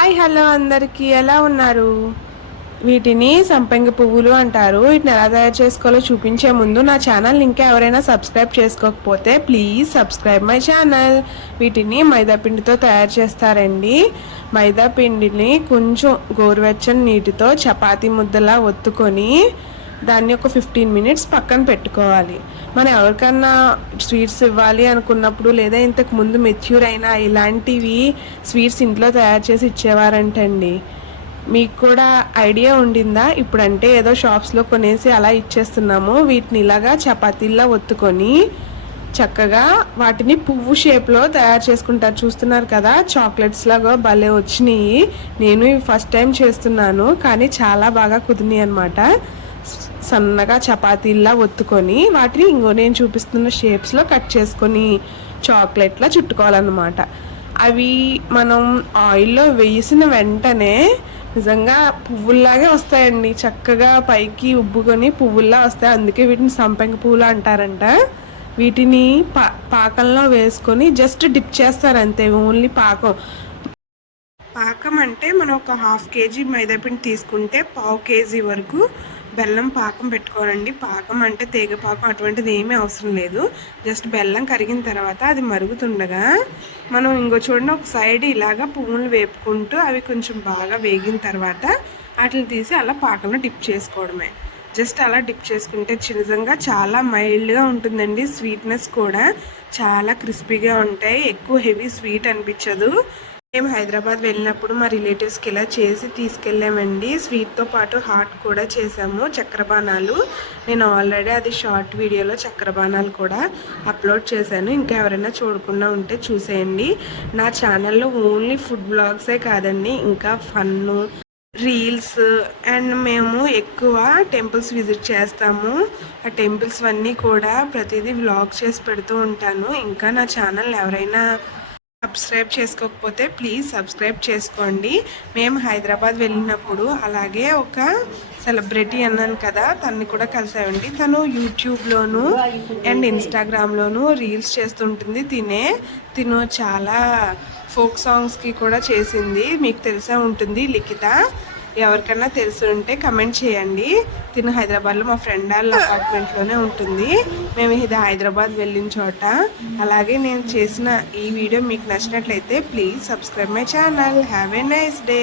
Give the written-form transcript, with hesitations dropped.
Hi hello అందరికీ ఎలా ఉన్నారు? వీటిని సంపెంగ పువ్వులు అంటారు. వీటిని ఎలా తయారు చేసుకోవాలో చూపించే ముందు నా ఛానల్ ఇంకా ఎవరైనా సబ్స్క్రైబ్ చేసుకోకపోతే ప్లీజ్ సబ్స్క్రైబ్ మై ఛానల్. వీటిని మైదా పిండితో తయారు చేస్తారండి. మైదా పిండిని కొంచెం గోరువెచ్చని నీటితో చపాతీ ముద్దలా ఒత్తుకొని దాన్ని ఒక 15 మినిట్స్ పక్కన పెట్టుకోవాలి. మనం ఎవరికన్నా స్వీట్స్ ఇవ్వాలి అనుకున్నప్పుడు లేదా ఇంతకు ముందు మెచ్యూర్ అయినా ఇలాంటివి స్వీట్స్ ఇంట్లో తయారు చేసి ఇచ్చేవారంటండి. మీకు కూడా ఐడియా ఉండిందా? ఇప్పుడంటే ఏదో షాప్స్లో కొనేసి అలా ఇచ్చేస్తున్నాము. వీటిని ఇలాగా చపాతీలా ఒత్తుకొని చక్కగా వాటిని పువ్వు షేప్లో తయారు చేసుకుంటారు. చూస్తున్నారు కదా, చాక్లెట్స్ లాగా భలే వచ్చినాయి. నేను ఇవి ఫస్ట్ టైం చేస్తున్నాను, కానీ చాలా బాగా కుదిరినాయి అనమాట. సన్నగా చపాతీలా ఒత్తుకొని వాటిని నేను చూపిస్తున్న షేప్స్లో కట్ చేసుకొని చాక్లెట్లా చుట్టుకోవాలన్నమాట. అవి మనం ఆయిల్లో వేసిన వెంటనే నిజంగా పువ్వుల్లాగే వస్తాయండి. చక్కగా పైకి ఉబ్బుకొని పువ్వుల్లా వస్తాయి. అందుకే వీటిని సంపెంగ పువ్వులు అంటారంట. వీటిని పాకంలో వేసుకొని జస్ట్ డిప్ చేస్తారు అంతే. ఓన్లీ పాకం అంటే మనం ఒక 1/2 కేజీ మైదాపిండి తీసుకుంటే 1/4 కేజీ వరకు బెల్లం పాకం పెట్టుకోవాలండి. పాకం అంటే తీగ పాకం అటువంటిది ఏమీ అవసరం లేదు. జస్ట్ బెల్లం కరిగిన తర్వాత అది మరుగుతుండగా మనం చూడండి, ఒక సైడ్ ఇలాగా పువ్వులు వేపుకుంటూ అవి కొంచెం బాగా వేగిన తర్వాత వాటిని తీసి అలా పాకంలో డిప్ చేసుకోవడమే. జస్ట్ అలా డిప్ చేసుకుంటే నిజంగా చాలా మైల్డ్గా ఉంటుందండి. స్వీట్నెస్ కూడా చాలా క్రిస్పీగా ఉంటాయి. ఎక్కువ హెవీ స్వీట్ అనిపించదు. మేము హైదరాబాద్ వెళ్ళినప్పుడు మా రిలేటివ్స్కి ఇలా చేసి తీసుకెళ్ళామండి. స్వీట్తో పాటు హాట్ కూడా చేసాము, చక్రపానాలు. నేను ఆల్రెడీ అది షార్ట్ వీడియోలో చక్రపానాలు కూడా అప్లోడ్ చేశాను. ఇంకా ఎవరైనా చూడకుండా ఉంటే చూసేయండి. నా ఛానల్లో ఓన్లీ ఫుడ్ బ్లాగ్సే కాదండి, ఇంకా ఫన్ను, రీల్స్ అండ్ మేము ఎక్కువ టెంపుల్స్ విజిట్ చేస్తాము. ఆ టెంపుల్స్ అన్నీ కూడా ప్రతిదీ వ్లాగ్ చేసి పెడుతూ ఉంటాను. ఇంకా నా ఛానల్ ఎవరైనా సబ్స్క్రైబ్ చేసుకోకపోతే ప్లీజ్ సబ్స్క్రైబ్ చేసుకోండి. మేము హైదరాబాద్ వెళ్ళినప్పుడు అలాగే ఒక సెలబ్రిటీ అన్నాను కదా, తన్ని కూడా కలిసామండి. తను యూట్యూబ్లోను అండ్ ఇన్స్టాగ్రామ్లోను రీల్స్ చేస్తుంటుంది. తిను చాలా ఫోక్ సాంగ్స్కి కూడా చేసింది. మీకు తెలిసే ఉంటుంది, లిఖిత. ఎవరికైనా తెలిసి ఉంటే కమెంట్ చేయండి. తిను హైదరాబాద్లో మా ఫ్రెండ్ వాళ్ళ అపార్ట్మెంట్లోనే ఉంటుంది. మేము ఇది హైదరాబాద్ వెళ్ళిన చోట. అలాగే నేను చేసిన ఈ వీడియో మీకు నచ్చినట్లయితే please subscribe my channel. Have a nice day.